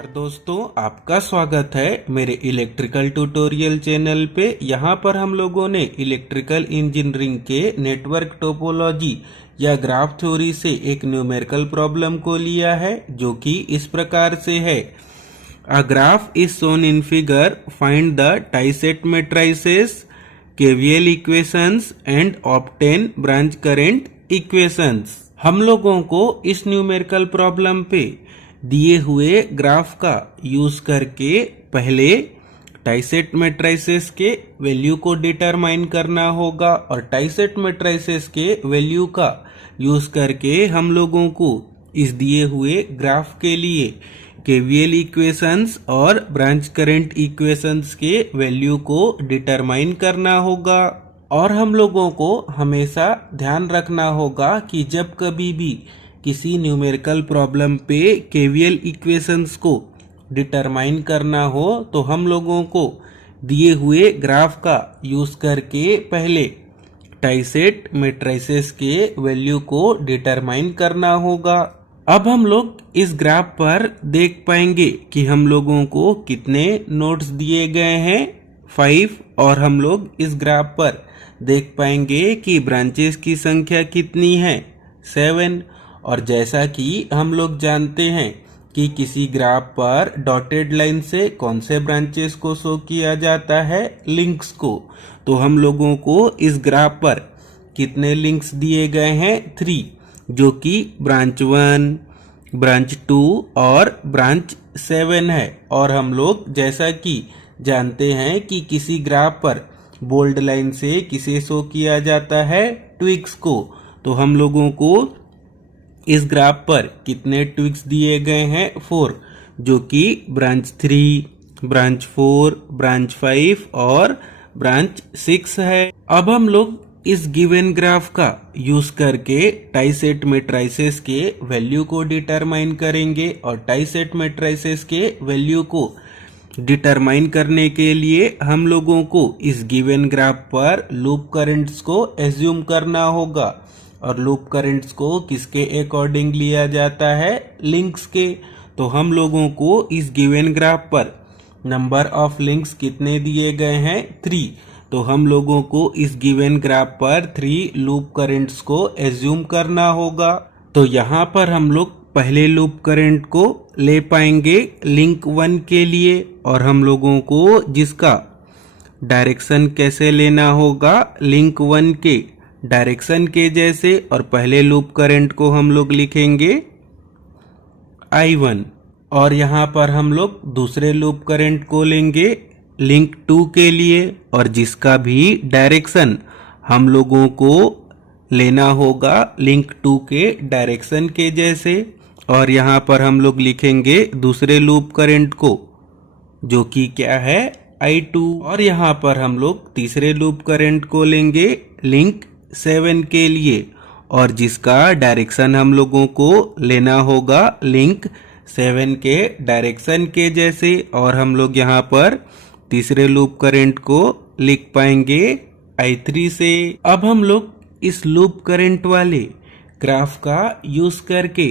नमस्कार दोस्तों, आपका स्वागत है मेरे इलेक्ट्रिकल ट्यूटोरियल चैनल पे। यहाँ पर हम लोगों ने इलेक्ट्रिकल इंजीनियरिंग के नेटवर्क टोपोलॉजी या ग्राफ थ्योरी से एक न्यूमेरिकल प्रॉब्लम को लिया है, जो कि इस प्रकार से है। A graph is shown in figure, find the tie set matrices, KVL equations and obtain branch current equations. हम लोगों को इस न्यूमेरिकल प्रॉब्लम पे दिए हुए ग्राफ का यूज करके पहले टाइसेट मैट्रिसेस के वैल्यू को डिटरमाइन करना होगा, और टाइसेट मैट्रिसेस के वैल्यू का यूज करके हम लोगों को इस दिए हुए ग्राफ के लिए केवीएल इक्वेशंस और ब्रांच करंट इक्वेशंस के वैल्यू को डिटरमाइन करना होगा। और हम लोगों को हमेशा ध्यान रखना होगा कि जब कभी भी किसी न्यूमेरिकल प्रॉब्लम पे केवीएल इक्वेशंस को डिटरमाइन करना हो, तो हम लोगों को दिए हुए ग्राफ का यूज करके पहले टाइसेट मैट्रिसेस के वैल्यू को डिटरमाइन करना होगा। अब हम लोग इस ग्राफ पर देख पाएंगे कि हम लोगों को कितने नोड्स दिए गए हैं, 5, और हम लोग इस ग्राफ पर देख पाएंगे कि ब्रांचेस की संख्या कितनी है, 7। और जैसा कि हम लोग जानते हैं कि किसी ग्राफ पर डॉटेड लाइन से कौन से ब्रांचेस को शो किया जाता है, लिंक्स को। तो हम लोगों को इस ग्राफ पर कितने लिंक्स दिए गए हैं, 3, जो कि ब्रांच 1, ब्रांच 2 और ब्रांच 7 है। और हम लोग जैसा कि जानते हैं कि किसी ग्राफ पर बोल्ड लाइन से किसे शो किया जाता है, ट्विक्स को। तो हम लोगों को इस ग्राफ पर कितने ट्विक्स दिए गए हैं, 4, जो कि ब्रांच 3, ब्रांच 4, ब्रांच 5 और ब्रांच 6 है। अब हम लोग इस गिवन ग्राफ का यूज करके टाइसेट मैट्रिसेस के वैल्यू को डिटरमाइन करेंगे, और टाइसेट मैट्रिसेस के वैल्यू को डिटरमाइन करने के लिए हम लोगों को इस गिवन ग्राफ पर लूप करंट्स को एज्यूम करना होगा। और लूप करंट्स को किसके अकॉर्डिंग लिया जाता है, लिंक्स के। तो हम लोगों को इस गिवन ग्राफ पर नंबर ऑफ लिंक्स कितने दिए गए हैं, 3। तो हम लोगों को इस गिवन ग्राफ पर 3 लूप करंट्स को एज्यूम करना होगा। तो यहाँ पर हम लोग पहले लूप करंट को ले पाएंगे लिंक 1 के लिए, और हम लोगों को जिसका डायरेक्शन कैसे लेना होगा, लिंक 1 के डायरेक्शन के जैसे। और पहले लूप करंट को हम लोग लिखेंगे I1, और यहाँ पर हम लोग दूसरे लूप करंट को लेंगे लिंक 2 के लिए, और जिसका भी डायरेक्शन हम लोगों को लेना होगा लिंक 2 के डायरेक्शन के जैसे। और यहाँ पर हम लोग लिखेंगे दूसरे लूप करंट को, जो कि क्या है, I2। और यहाँ पर हम लोग तीसरे लूप करंट को लेंगे लिंक 7 के लिए, और जिसका डायरेक्शन हम लोगों को लेना होगा लिंक 7 के डायरेक्शन के जैसे। और हम लोग यहाँ पर तीसरे लूप करंट को लिख पाएंगे I3 से। अब हम लोग इस लूप करंट वाले ग्राफ का यूज करके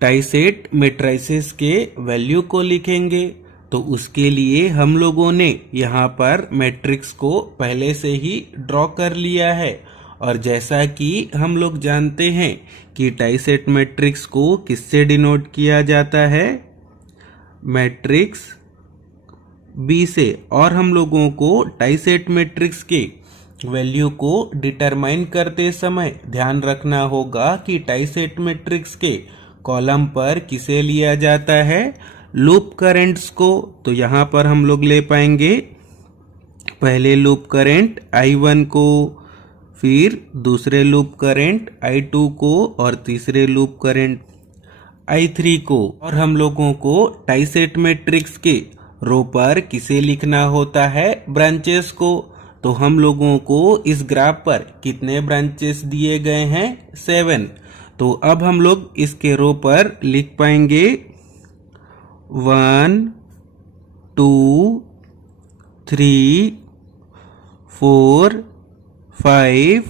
टाइसेट मैट्रिसेस के वैल्यू को लिखेंगे। तो उसके लिए हम लोगों ने यहाँ पर मैट्रिक्स को पहले से ही ड्रॉ कर लिया है। और जैसा कि हम लोग जानते हैं कि टाइसेट मैट्रिक्स को किससे डिनोट किया जाता है, मैट्रिक्स B से। और हम लोगों को टाइसेट मैट्रिक्स के वैल्यू को डिटरमाइन करते समय ध्यान रखना होगा कि टाइसेट मैट्रिक्स के कॉलम पर किसे लिया जाता है, लूप करंट्स को। तो यहाँ पर हम लोग ले पाएंगे पहले लूप करंट I1 को, फिर दूसरे लूप करंट I2 को, और तीसरे लूप करंट I3 को। और हम लोगों को टाइसेट मैट्रिक्स के रो पर किसे लिखना होता है, ब्रांचेस को। तो हम लोगों को इस ग्राफ पर कितने ब्रांचेस दिए गए हैं, 7। तो अब हम लोग इसके रो पर लिख पाएंगे 1, 2, 3, 4, 5,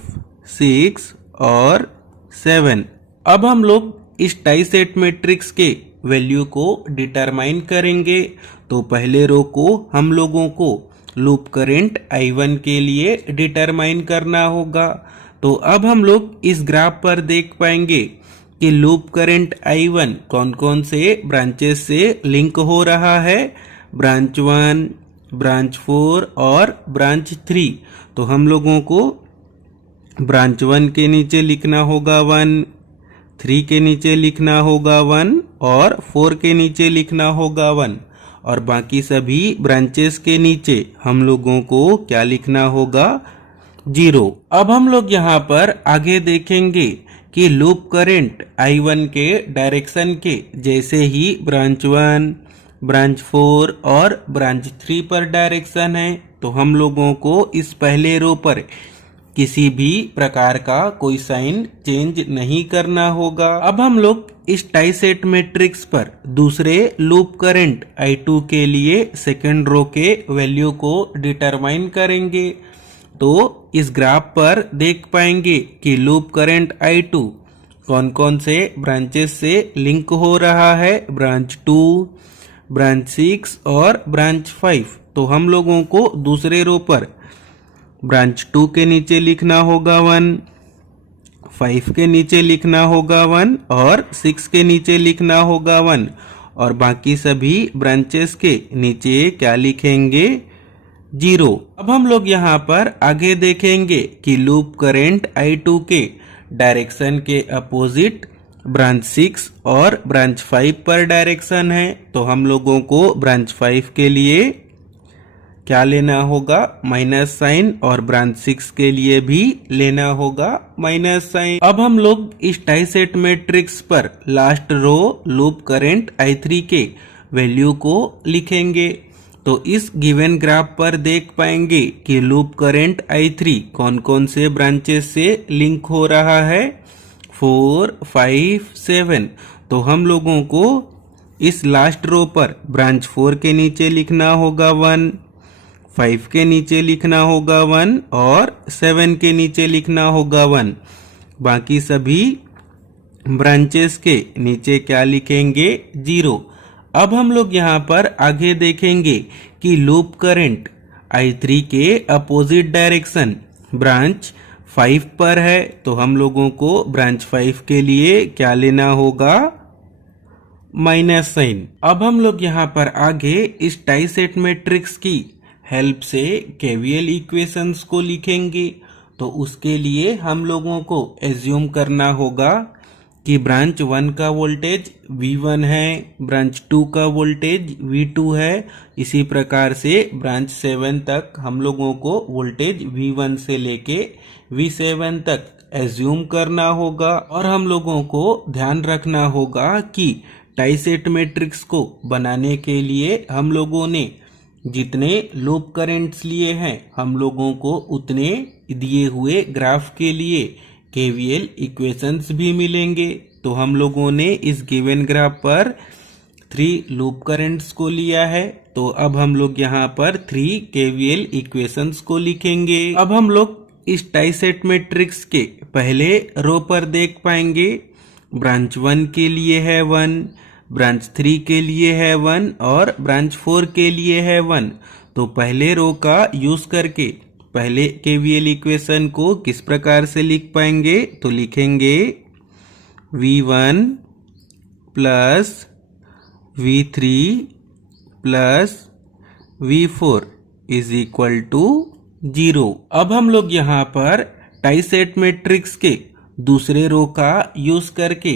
6 और 7। अब हम लोग इस टाइसेट मैट्रिक्स के वैल्यू को डिटरमाइन करेंगे। तो पहले रो को हम लोगों को लूप करंट I1 के लिए डिटरमाइन करना होगा। तो अब हम लोग इस ग्राफ पर देख पाएंगे कि लूप करंट I1 कौन कौन से ब्रांचेस से लिंक हो रहा है, ब्रांच 1, ब्रांच 4 और ब्रांच 3। तो हम लोगों को ब्रांच 1 के नीचे लिखना होगा 1, 3 के नीचे लिखना होगा 1 और 4 के नीचे लिखना होगा 1 और बाकी सभी ब्रांचेस के नीचे हम लोगों को क्या लिखना होगा, 0। अब हम लोग यहाँ पर आगे देखेंगे कि लूप करंट I1 के डायरेक्शन के जैसे ही ब्रांच 1, ब्रांच 4 और ब्रांच 3 पर डायरेक्शन है, तो हम लोगों को इस पहले रो पर किसी भी प्रकार का कोई साइन चेंज नहीं करना होगा। अब हम लोग इस टाई सेट मैट्रिक्स पर दूसरे लूप करंट I2 के लिए सेकंड रो के वैल्यू को डिटरमाइन करेंगे। तो इस ग्राफ पर देख पाएंगे कि लूप करंट I2 कौन कौन से ब्रांचेस से लिंक हो रहा है, ब्रांच 2, ब्रांच 6 और ब्रांच 5। तो हम लोगों को दूसरे रो पर ब्रांच 2 के नीचे लिखना होगा 1, 5 के नीचे लिखना होगा 1 और 6 के नीचे लिखना होगा 1 और बाकी सभी ब्रांचेस के नीचे क्या लिखेंगे, 0। अब हम लोग यहाँ पर आगे देखेंगे कि लूप करंट I2 के डायरेक्शन के अपोजिट ब्रांच 6 और ब्रांच 5 पर डायरेक्शन है। तो हम लोगों को ब्रांच 5 के लिए क्या लेना होगा, माइनस साइन और ब्रांच 6 के लिए भी लेना होगा माइनस साइन। अब हम लोग इस टाई सेट मैट्रिक्स पर last row loop current I3 के वैल्यू को लिखेंगे। तो इस गिवन ग्राफ पर देख पाएंगे कि लूप करंट I3 कौन कौन से ब्रांचेस से लिंक हो रहा है, 4, 5, 7। तो हम लोगों को इस लास्ट रो पर ब्रांच 4 के नीचे लिखना होगा 1, 5 के नीचे लिखना होगा 1 और 7 के नीचे लिखना होगा 1। बाकी सभी ब्रांचेस के नीचे क्या लिखेंगे, 0। अब हम लोग यहाँ पर आगे देखेंगे कि लूप करंट I3 के अपोजिट डायरेक्शन ब्रांच 5 पर है। तो हम लोगों को ब्रांच 5 के लिए क्या लेना होगा, माइनस साइन। अब हम लोग यहाँ पर आगे इस टाई सेट मैट्रिक्स की हेल्प से KVL इक्वेशंस को लिखेंगे। तो उसके लिए हम लोगों को एज्यूम करना होगा कि ब्रांच 1 का वोल्टेज V1 है, ब्रांच 2 का वोल्टेज V2 है। इसी प्रकार से ब्रांच 7 तक हम लोगों को वोल्टेज V1 से लेके V7 तक एज्यूम करना होगा। और हम लोगों को ध्यान रखना होगा कि टाई सेट मैट्रिक्स को बनाने के लिए हम लोगों ने जितने लूप करंट्स लिए हैं, हम लोगों को उतने दिए हुए ग्राफ के लिए KVL इक्वेशंस भी मिलेंगे। तो हम लोगों ने इस गिवन ग्राफ पर 3 लूप करंट्स को लिया है। तो अब हम लोग यहाँ पर 3 KVL इक्वेशंस को लिखेंगे। अब हम लोग इस टाई सेट मैट्रिक्स के पहले रो पर देख पाएंगे ब्रांच 1 के लिए है 1, ब्रांच 3 के लिए है 1 और ब्रांच 4 के लिए है 1। तो पहले रो का यूज करके पहले KVL इक्वेशन को किस प्रकार से लिख पाएंगे, तो लिखेंगे V1 plus V3 plus V4 is equal to 0। अब हम लोग यहाँ पर टाई सेट मैट्रिक्स के दूसरे रो का यूज करके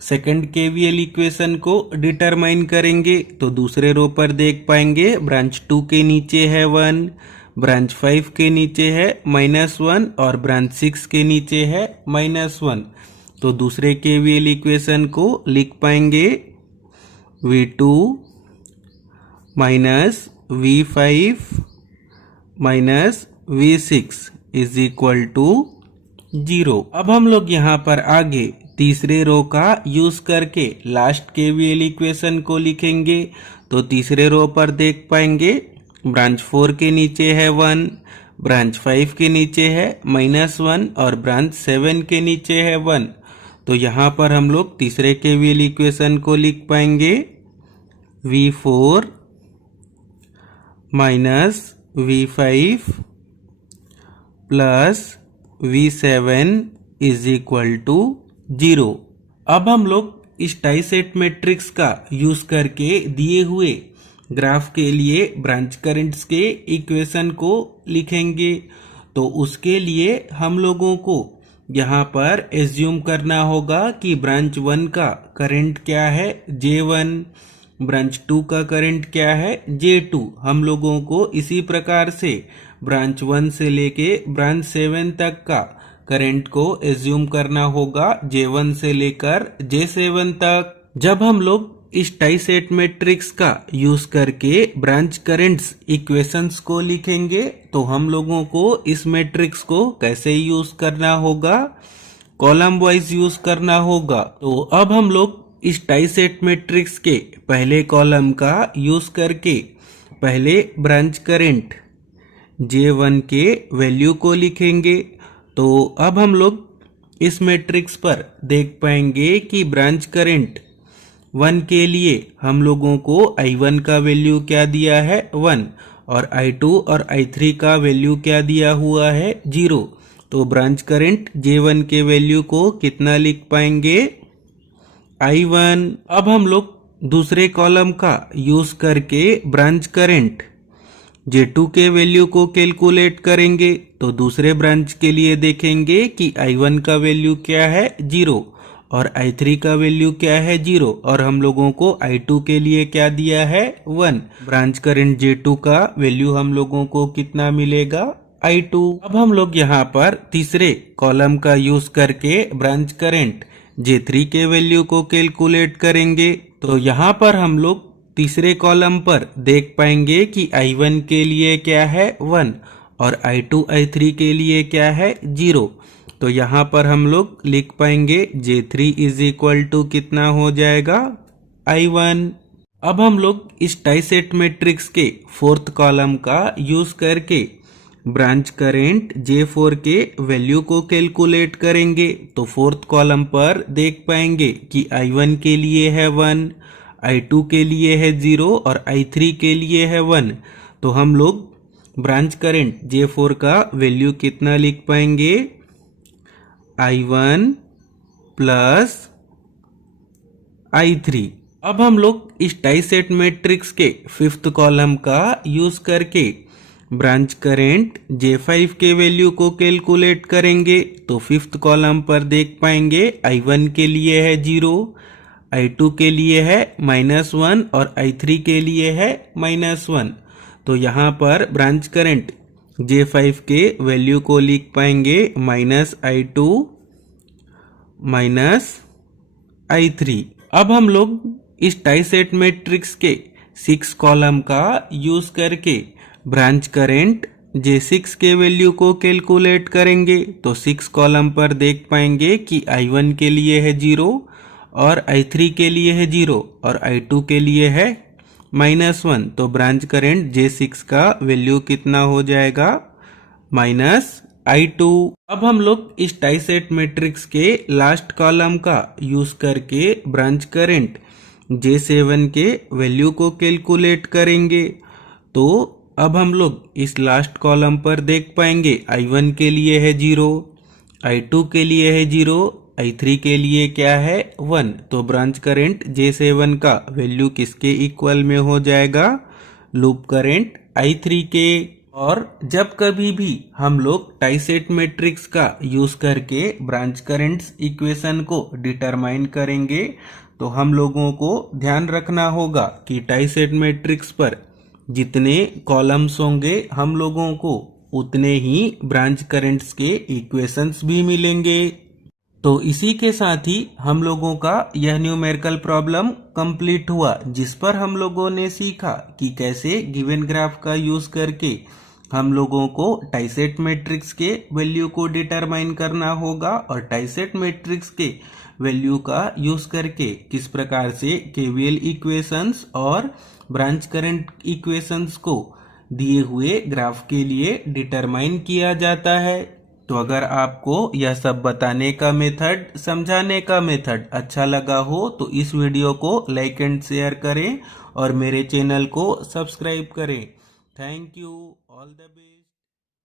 सेकंड KVL इक्वेशन को डिटरमाइन करेंगे। तो दूसरे रो पर देख पाएंगे ब्रांच 2 के नीचे है 1, ब्रांच 5 के नीचे है -1 और ब्रांच 6 के नीचे है -1। तो दूसरे KVL इक्वेशन को लिख पाएंगे V2 minus V5 minus V6 is equal to 0। अब हम लोग यहाँ पर आगे तीसरे रो का यूज करके लास्ट KVL इक्वेशन को लिखेंगे। तो तीसरे रो पर देख पाएंगे ब्रांच 4 के नीचे है 1, ब्रांच 5 के नीचे है -1 और ब्रांच 7 के नीचे है 1। तो यहाँ पर हम लोग तीसरे केवीएल इक्वेशन को लिख पाएंगे V4 minus V5 plus V7 is equal to 0। अब हम लोग इस टाइसेट मैट्रिक्स का यूज करके दिए हुए ग्राफ के लिए ब्रांच करंट्स के इक्वेशन को लिखेंगे। तो उसके लिए हम लोगों को यहाँ पर एज्यूम करना होगा कि ब्रांच 1 का करंट क्या है J1, ब्रांच 2 का करंट क्या है J2। हम लोगों को इसी प्रकार से ब्रांच 1 से लेके ब्रांच 7 तक का करंट को एज्यूम करना होगा J1 से लेकर J7 तक। जब हम लोग इस टाइसेट मैट्रिक्स का यूज करके ब्रांच करंट्स इक्वेशंस को लिखेंगे तो हम लोगों को इस मैट्रिक्स को कैसे यूज करना होगा, कॉलम वाइज यूज करना होगा। तो अब हम लोग इस टाइसेट मैट्रिक्स के पहले कॉलम का यूज करके पहले ब्रांच करंट J1 के वैल्यू को लिखेंगे। तो अब हम लोग इस मैट्रिक्स पर देख पाएंगे कि ब्रांच करंट 1 के लिए हम लोगों को I1 का वैल्यू क्या दिया है 1 और I2 और I3 का वैल्यू क्या दिया हुआ है 0। तो ब्रांच करंट J1 के वैल्यू को कितना लिख पाएंगे I1। अब हम लोग दूसरे कॉलम का यूज करके ब्रांच करंट J2 के वैल्यू को कैलकुलेट करेंगे। तो दूसरे ब्रांच के लिए देखेंगे कि I1 का वैल्यू क्या है 0 और I3 का वैल्यू क्या है 0 और हम लोगों को I2 के लिए क्या दिया है 1। ब्रांच करंट J2 का वैल्यू हम लोगों को कितना मिलेगा I2। अब हम लोग यहाँ पर तीसरे कॉलम का यूज करके ब्रांच करंट J3 के वैल्यू को कैलकुलेट करेंगे। तो यहाँ पर हम लोग तीसरे कॉलम पर देख पाएंगे कि I1 के लिए क्या है 1 और I2 I3 के लिए क्या है 0। तो यहाँ पर हम लोग लिख पाएंगे J3 इज इक्वल टू कितना हो जाएगा I1। अब हम लोग इस टाइसेट मैट्रिक्स के फोर्थ कॉलम का यूज करके ब्रांच करंट J4 के वैल्यू को कैलकुलेट करेंगे। तो फोर्थ कॉलम पर देख पाएंगे कि I1 के लिए है 1, I2 के लिए है 0 और I3 के लिए है 1। तो हम लोग ब्रांच करंट J4 का वैल्यू कितना लिख पाएंगे I1 प्लस I3। अब हम लोग इस टाइसेट मैट्रिक्स के फिफ्थ कॉलम का यूज करके ब्रांच करंट J5 के वैल्यू को कैलकुलेट करेंगे। तो फिफ्थ कॉलम पर देख पाएंगे I1 के लिए है 0, I2 के लिए है -1 और I3 के लिए है -1। तो यहाँ पर ब्रांच करंट J5 के वैल्यू को लिख पाएंगे -I2 -I3। अब हम लोग इस टाइसेट मैट्रिक्स के 6 कॉलम का यूज करके ब्रांच करंट J6 के वैल्यू को कैलकुलेट करेंगे। तो 6 कॉलम पर देख पाएंगे कि I1 के लिए है 0 और I3 के लिए है 0 और I2 के लिए है -1। तो ब्रांच करंट J6 का वैल्यू कितना हो जाएगा -I2। अब हम लोग इस टाइसेट मैट्रिक्स के लास्ट कॉलम का यूज करके ब्रांच करंट J7 के वैल्यू को कैलकुलेट करेंगे। तो अब हम लोग इस लास्ट कॉलम पर देख पाएंगे I1 के लिए है 0, I2 के लिए है 0, I3 के लिए क्या है 1। तो ब्रांच करंट J7 का वैल्यू किसके इक्वल में हो जाएगा लूप करंट I3 के। और जब कभी भी हम लोग टाइसेट मैट्रिक्स का यूज करके ब्रांच करंट्स इक्वेशन को डिटरमाइन करेंगे तो हम लोगों को ध्यान रखना होगा कि टाइसेट मैट्रिक्स पर जितने कॉलम्स होंगे हम लोगों को उतने ही ब्रांच करंट्स के इक्वेशंस भी मिलेंगे। तो इसी के साथ ही हम लोगों का यह न्यूमेरिकल प्रॉब्लम कंप्लीट हुआ, जिस पर हम लोगों ने सीखा कि कैसे गिवन ग्राफ का यूज करके हम लोगों को टाइसेट मैट्रिक्स के वैल्यू को डिटरमाइन करना होगा और टाइसेट मैट्रिक्स के वैल्यू का यूज करके किस प्रकार से केवीएल इक्वेशंस और ब्रांच करंट इक्वेशंस को दिए हुए ग्राफ के लिए डिटरमाइन किया जाता है। तो अगर आपको यह सब बताने का मेथड, समझाने का मेथड अच्छा लगा हो तो इस वीडियो को लाइक एंड शेयर करें और मेरे चैनल को सब्सक्राइब करें। Thank you. All the best.